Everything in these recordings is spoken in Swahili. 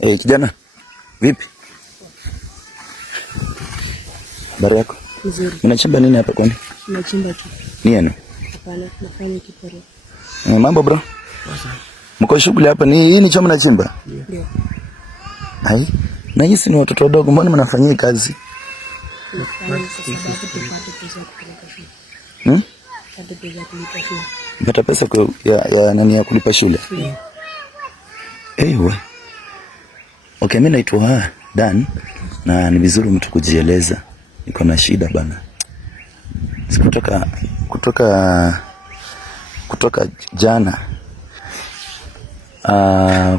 Kijana. Vipi? Habari yako? Nzuri. Unachimba nini hapa kwani? Nachimba tu. Ni nini? Hapana, nafanya kiporo. Mambo bro? Sawa. Mko shughuli hapa ni hii ni chama nachimba? Ndio. Hai. Na hisi ni watoto wadogo, mbona mnafanyia kazi? Pata pesa ya nani ya kulipa shule? Ewe. Okay, mimi naitwa Dan na ni vizuri mtu kujieleza. Niko na shida bana. Kutoka jana.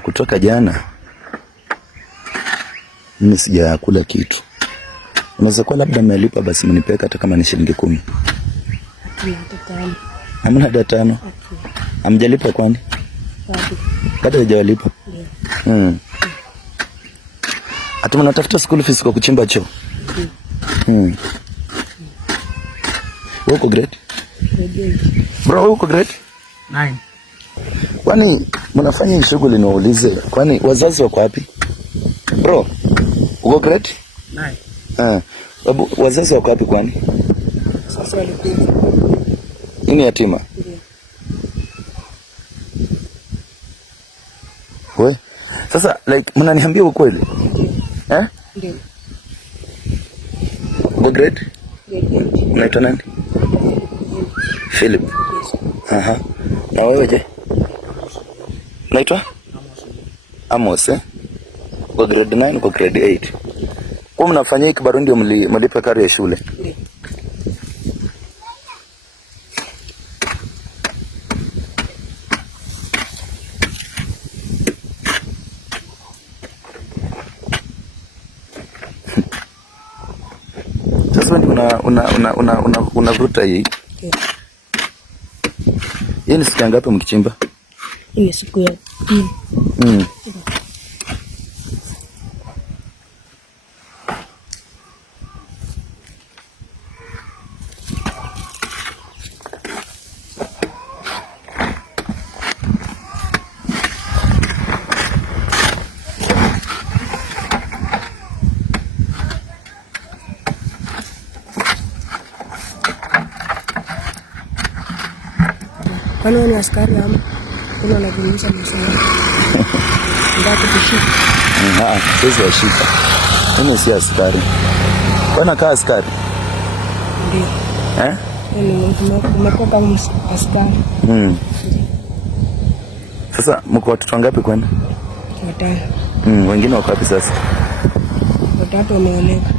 Kutoka jana mimi sijakula kitu. Unaweza kuwa labda mmelipa, basi mnipeka hata kama ni shilingi 10. Hamna hata 5. Hamjalipa kwani? Bado hajalipa. Hata mnatafuta school fees kwa kuchimba choo. Uko grade? Bro, uko grade? 9. Kwani mnafanya shughuli niwaulize, kwani wazazi wako wapi? Bro, uko grade? 9. Babu, wazazi wako wapi kwani? Sasa walikufa. Nini yatima? Ndio. We? Sasa like mnaniambia ukweli? Ndio. Ndio. Uko grade? Grade. Unaitwa nani? Philip. Yes. Na wewe je? Unaitwa? Amos. Uko grade 9, uko grade 8. Kwa mnafanya hiki bado ndio mlipa karo ya shule? Ndio. Sasa unavuta hii. Hii ni siku ngapi mkichimba? Hii ni siku ya 2. Kwani wewe ni askari ama kuna unajiuliza maswali? Ndio kutushika. Sisi washika. Mimi si askari. Bwana kaa askari? Ndio. Nimekuwa kama askari. Sasa mko watoto wangapi kwani? 5. Wengine wako wapi sasa? 3 wameoleka.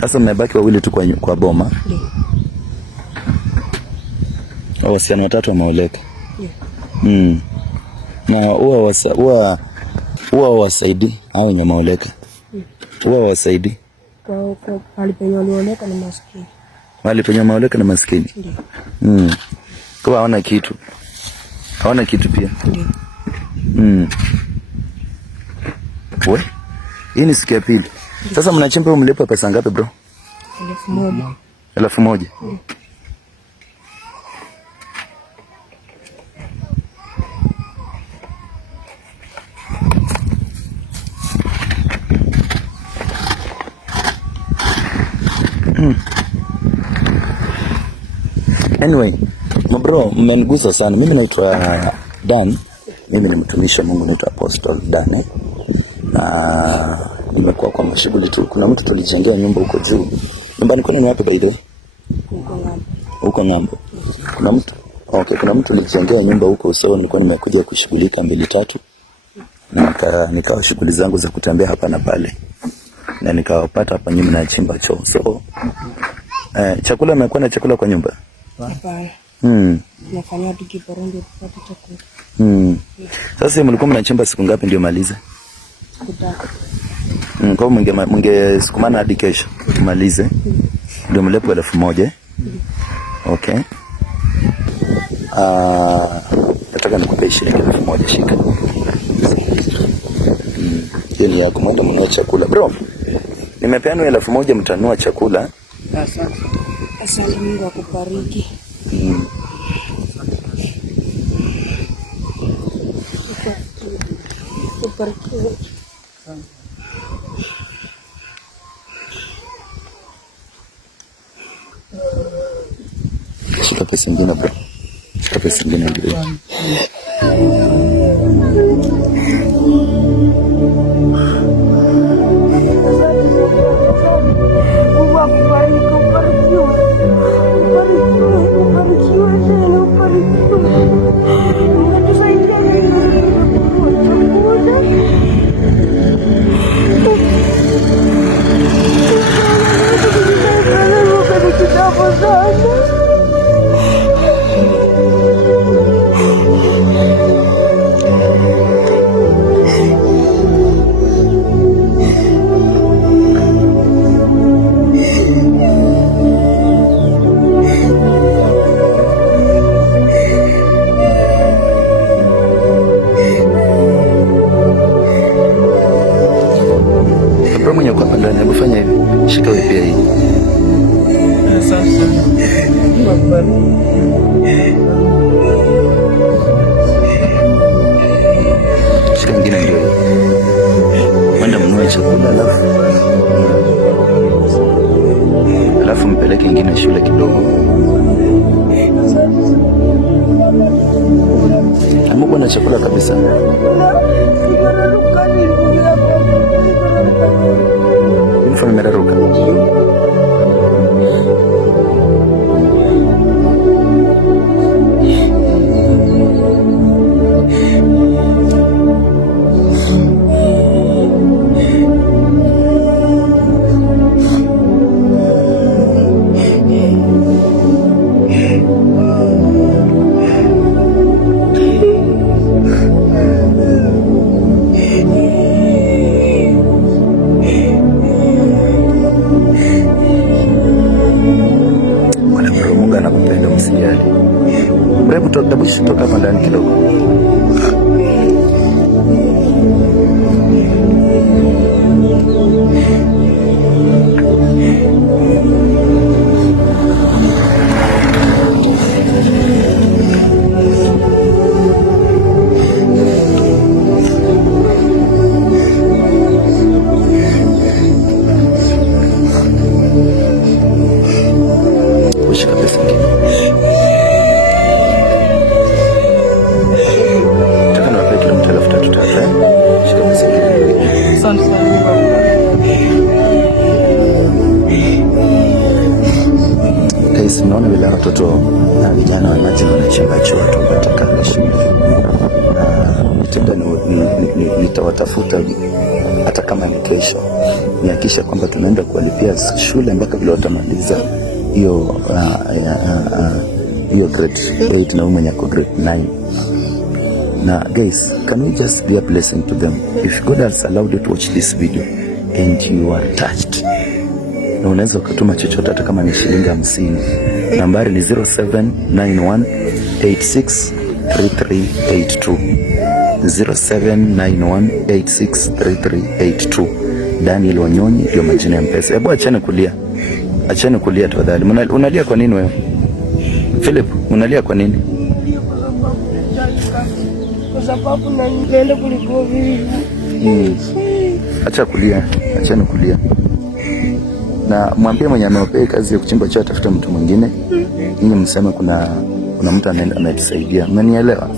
Sasa mmebaki wawili tu kwa boma? Ndio. Wasichana 3 wameoleka. Ndio. Na huwa wasaidi au wenye wameoleka? Huwa wasaidi. Kwa walipenye walioleka ni maskini. Walipenye wameoleka na maskini. Ndio. Kwa hawana kitu. Hawana kitu pia. Ndio. We? Hii ni siku ya pili. Sasa mnachimba mlipa pesa ngapi bro? 1,000. 1,000? Anyway, bro, mmenigusa sana. Mimi naitwa Dan. Mimi ni mtumishi wa Mungu, naitwa Apostle Dan. Na nimekuwa kwa mashughuli tu. Kuna mtu tulijengea nyumba huko juu. Nyumbani kwani ni wapi by the way? Huko ng'ambo. Kuna mtu? Okay, kuna mtu tulijengea nyumba huko, so nilikuwa nimekuja kushughulika 2-3. Na nikawa shughuli zangu za kutembea hapa na pale. Na nikawapata hapa nyuma na chimba choo. So chakula mmekuwa na chakula kwa nyumba? Hapana. Nafanya tu kiporo ndio tupate chakula. Sasa mlikuwa mnachimba siku ngapi ndio malize? Siku 3. Kwa mngesukumana hadi kesho malize. Ndio mlipo 1,000. Okay. Nataka nikupe shilingi 1,000 shika. Hiyo ni yako, mwenda mnunue chakula. Bro, nimepeana 1,000 mtanunua chakula. Asante. Asante, Mungu akubariki. ubarikiwe. Shika pesa nyingine bro. Shika pesa nyingine bro. Mwenye kwa ndani, hebu fanya hivi. Shika wewe pia hii. Shika nyingine ndio. Mwenda mnunue chakula alafu mpeleke nyingine shule kidogo. Hamuko na chakula kabisa. Uniform imeraruka. Hebu toka hapa ndani kidogo. Shika pesa nyingine. Naona vile watoto na vijana wanacheza wanachanga chuo tu katika shule, na nitenda nitawatafuta hata kama ni kesho, nihakikisha kwamba tunaenda kuwalipia shule mpaka vile watamaliza hiyo grade 8 na umenya kwa grade 9. Na guys, can we just be a blessing to them? If God has allowed you to watch this video and you are touched, na unaweza ukatuma chochote hata kama ni shilingi 50. Nambari ni 0791863382. 0791863382. Daniel Wanyonyi ndio majina ya Mpesa. Hebu achane kulia tafadhali. Unalia kwa nini wewe? Philip, unalia kwa nini? Kwa sababu naenda kuliko vivi. Achana kulia. Na mwambie mwenye amewapea kazi ya kuchimba choo atafuta mtu mwingine. Ninyi mseme kuna mtu anayetusaidia. Unanielewa?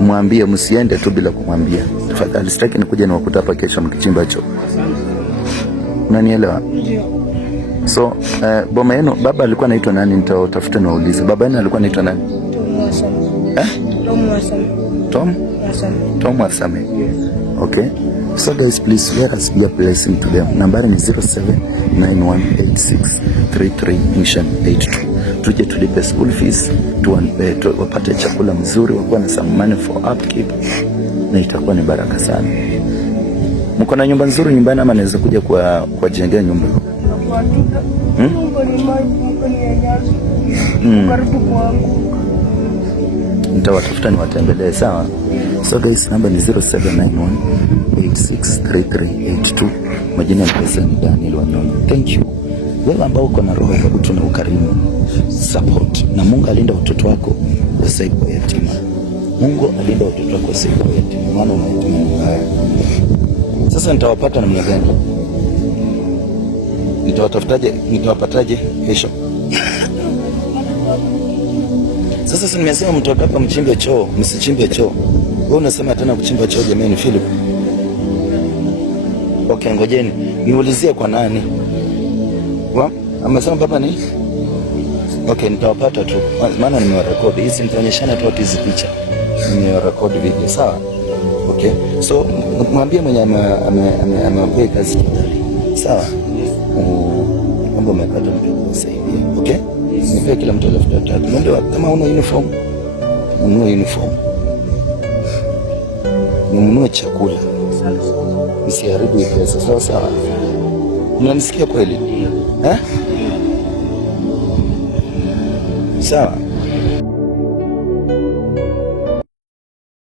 Mwambie, msiende tu bila kumwambia. Tafadhali, sitaki nikuje niwakuta hapa kesho mkichimba choo. Unanielewa? So, boma yenu baba alikuwa anaitwa nani? Nitafuta na waulize. Baba yenu alikuwa anaitwa nani? Tom Wasame. Okay. So guys, please let us be a blessing to them. Nambari ni 0791863382. Tuje tulipe school fees, wapate chakula mzuri, wakuwa na some money for upkeep, na itakuwa ni baraka sana. Mko na nyumba nzuri nyumbani ama naweza kuja kwa jengea nyumba? Nitawatafuta niwatembelee, sawa? So guys, namba ni 0791863382. Majina ya Mpesa ni Daniel Wanyonyi. Thank you. Wewe ambao uko na roho ya utu na ukarimu, support, na Mungu alinda watoto wako wasikuwe yatima. Mungu alinde watoto wako siku yetu, maana unayetima ni mbaya. Sasa nitawapata namna gani? Nitawapataje kesho? Sasa si nimesema mtotaka mchimbe choo, msichimbe choo. Wewe unasema tena kuchimba choo jamani Philip. Okay, ngojeni. Niulizie kwa nani? Amesema baba ni? Okay, nitawapata tu. Maana nimewarekodi. Hizi nitaonyeshana tu hizi picha. Nimewarekodi video, sawa? Okay. So mwambie mwenye amewapea kazi tafadhali. Sawa? Mambo umepata mtu kusaidia. Okay? Nipe kila mtu 3,000. Ndio kama una uniform. Ununue uniform. Ununue chakula. Usiharibu pesa. Sawa sawa. Unanisikia kweli? Sawa.